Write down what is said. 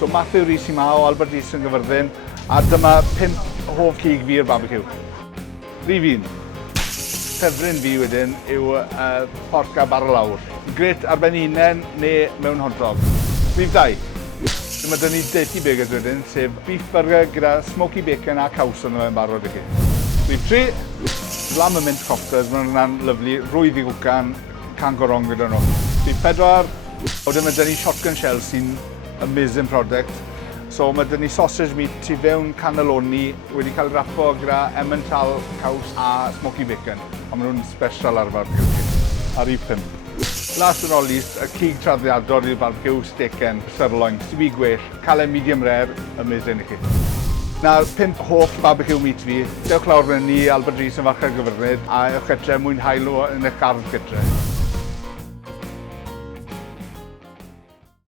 So Matthew Rhys yma o Albert Rhys yn Gyfyrddin, a dyma 5 hoff cig fi'r barbeciw. Rhif 1. Ffefryn fi wedyn yw porc a bar o lawr. Gret ar ben unen neu mewn hotdog. Rhif 2. Dyma dyn ni dirty burgers wedyn, sef beef burger gyda smoky bacon a caws yn yn barod i chi. Rhif 3. Lamb and mint cocktails, maen nhw'n lyflu, rwydd i gwcan, can go wrong gyda nhw. Rhif 4. Wedyn mae dyn ni shotgun shells sy'n amazing product. So mae dyn ni sausage meat tu fewn cannelloni wedi cael rapo gyda emmental, caws a smoky bacon. A maen nhw'n special ar y barbecue. A rhif 5. Last but not least, y cig traddiadol i'r barbecue steak-en, sirloin, sy'n fi gwell, cael ei medium rare, amazing i chi. Na'r 5 hoff barbecue meat fi. Dewch lawr fan ni, Albert Rhys yn Farchnad Gyfyrddin, a ewch etre mwynhau nhw yn eich gardd gytre.